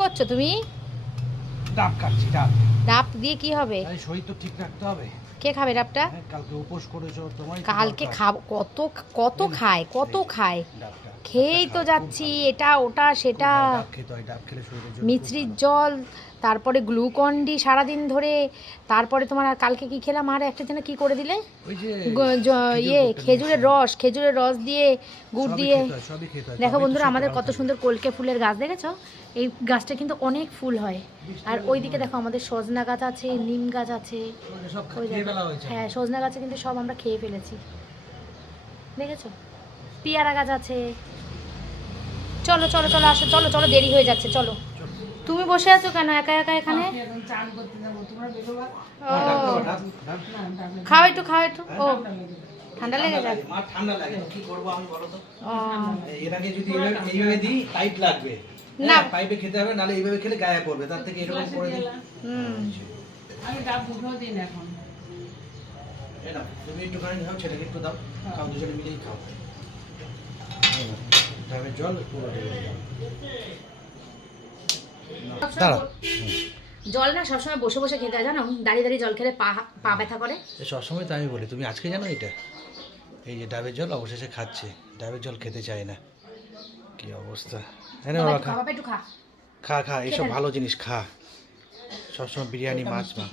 করছ তুমি? ডাব কাটছি ডাব। ডাব দিয়ে কি হবে? শরীর তো ঠিক রাখতে হবে। কে খাবে ডাবটা? হ্যাঁ, কালকে উপোস করেছ তোমার কালকে খাব কত কত খায় কত খায়? খেয়েই তো যাচ্ছি এটা ওটা সেটা। মিছরির জল তারপরে গ্লুকন ডি সারাদিন ধরে তারপরে তোমার আর কালকে কি খেলাম? আর একটা যেন কি করে দিলে? ইয়ে খেজুরের রস খেজুরের রস দিয়ে গুড় দিয়ে। দেখো বন্ধুরা আমাদের কত সুন্দর কলকে ফুলের গাছ দেখেছ? এই গাছটা কিন্তু অনেক ফুল হয়। আর ওইদিকে দেখো আমাদের সজনা গাছ আছে নিম গাছ আছে। হ্যাঁ সজনা গাছে কিন্তু সব আমরা খেয়ে ফেলেছি। দেখেছ? পেয়ারা গাছ আছে। চলো চলো চলো আসো চলো চলো দেরি হয়ে যাচ্ছে চলো। তুমি বসে আছো কেন? একা একা এখানে। খাও একটু খাও একটু। ও ঠান্ডা লেগে যায় মা ঠান্ডা লাগে। কি করব আমি বলো তো? ও। যদি এইভাবে এইভাবে দিই টাইট লাগবে। না। হ্যাঁ, পাইপে খেতে হবে নাহলে এইভাবে খেলে গায়ে পড়বে। তার থেকে এরকম করে দিই। হুম। আমি ডাব দিন এখন। তুমি একটুখানি খাও ছেলেকে একটু দাও। খাও দুজনে মিলেই খাও। ডাবের জল পুরো ঢেলে দাও। দাঁড়াও। জল না সবসময় বসে বসে খেতে হয় জানো? দাঁড়িয়ে দাঁড়িয়ে জল খেলে পা পা ব্যথা করে। সবসময় তো আমি বলি তুমি আজকে জানো এটা? এই যে ডাবের জল অবশেষে খাচ্ছে। ডাবের জল খেতে চায় না। কি অবস্থা? হ্যাঁ বাবা খা। খা। খা এইসব ভালো জিনিস খা। সবসময় বিরিয়ানি মাছ মা।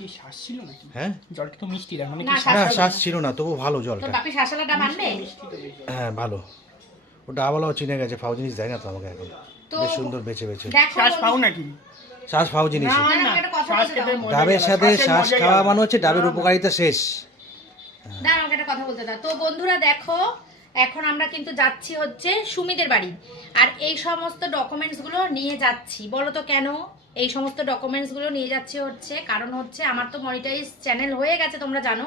হ্যাঁ? জলটা তো মিষ্টি না মানে না না শ্বাস ছিল? না তবু ভালো জলটা। হ্যাঁ ভালো। ওটা আবালাও চিনে গেছে ফাউ জিনিস দেয় না তো আমাকে এখন। বেশ সুন্দর বেছে বেছে। শ্বাস পাও নাকি? শ্বাস ফাউ জিনিস ডাবের সাথে শ্বাস খাওয়া মানে হচ্ছে ডাবের উপকারিতা শেষ। না আমাকে একটা কথা বলতে দাও। তো বন্ধুরা দেখো এখন আমরা কিন্তু যাচ্ছি হচ্ছে সুমিদের বাড়ি। আর এই সমস্ত ডকুমেন্টসগুলো নিয়ে যাচ্ছি। বলো তো কেন এই সমস্ত ডকুমেন্টসগুলো নিয়ে যাচ্ছি হচ্ছে? কারণ হচ্ছে আমার তো মনিটাইজ চ্যানেল হয়ে গেছে তোমরা জানো।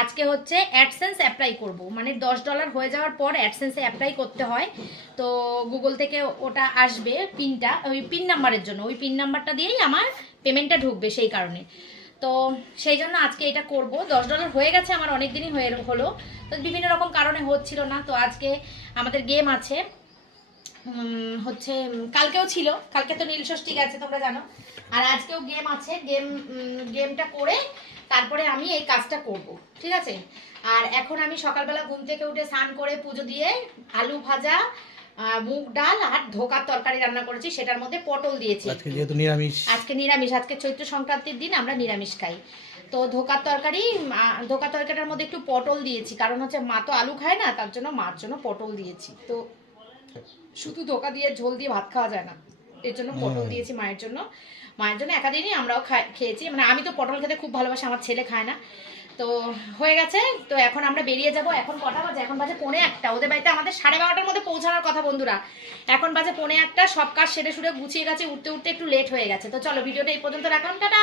আজকে হচ্ছে অ্যাডসেন্স অ্যাপ্লাই করব। মানে দশ ডলার হয়ে যাওয়ার পর অ্যাডসেন্সে অ্যাপ্লাই করতে হয়। তো গুগল থেকে ওটা আসবে পিনটা, ওই পিন নাম্বারের জন্য। ওই পিন নাম্বারটা দিয়েই আমার পেমেন্টটা ঢুকবে সেই কারণে। তো সেই জন্য আজকে এটা করব। দশ ডলার হয়ে গেছে আমার অনেক দিনই হয়ে হলো। তো বিভিন্ন রকম কারণে হচ্ছিল না। তো আজকে আমাদের গেম আছে। হচ্ছে কালকেও ছিল। কালকে তো নীল ষষ্ঠী গেছে, তোমরা জানো। আর আজকেও গেম আছে। গেম গেমটা করে তারপরে আমি এই কাজটা করব ঠিক আছে? আর এখন আমি সকালবেলা ঘুম থেকে উঠে স্নান করে পুজো দিয়ে আলু ভাজা মুগ ডাল আর ধোকার তরকারি রান্না করেছি সেটার মধ্যে পটল দিয়েছি। আজকে যেহেতু নিরামিষ। আজকে নিরামিষ আজকে চৈত্র সংক্রান্তির দিন আমরা নিরামিষ খাই। তো ধোকার তরকারি ধোকার তরকারিটার মধ্যে একটু পটল দিয়েছি কারণ হচ্ছে মা তো আলু খায় না তার জন্য মার জন্য পটল দিয়েছি। তো শুধু ধোকা দিয়ে ঝোল দিয়ে ভাত খাওয়া যায় না। এর জন্য পটল দিয়েছি মায়ের জন্য। মায়ের জন্য একাদিনই আমরাও খাই খেয়েছি। মানে আমি তো পটল খেতে খুব ভালোবাসি আমার ছেলে খায় না। তো হয়ে গেছে। তো এখন আমরা বেরিয়ে যাব। এখন কটা বাজে? এখন বাজে পৌনে একটা। ওদের বাড়িতে আমাদের সাড়ে বারোটার মধ্যে পৌঁছানোর কথা বন্ধুরা। এখন বাজে পৌনে একটা। সব কাজ সেরে সুরে গুছিয়ে গেছে। উঠতে উঠতে একটু লেট হয়ে গেছে। তো চলো ভিডিওটা এই পর্যন্ত রাখলাম। টাটা!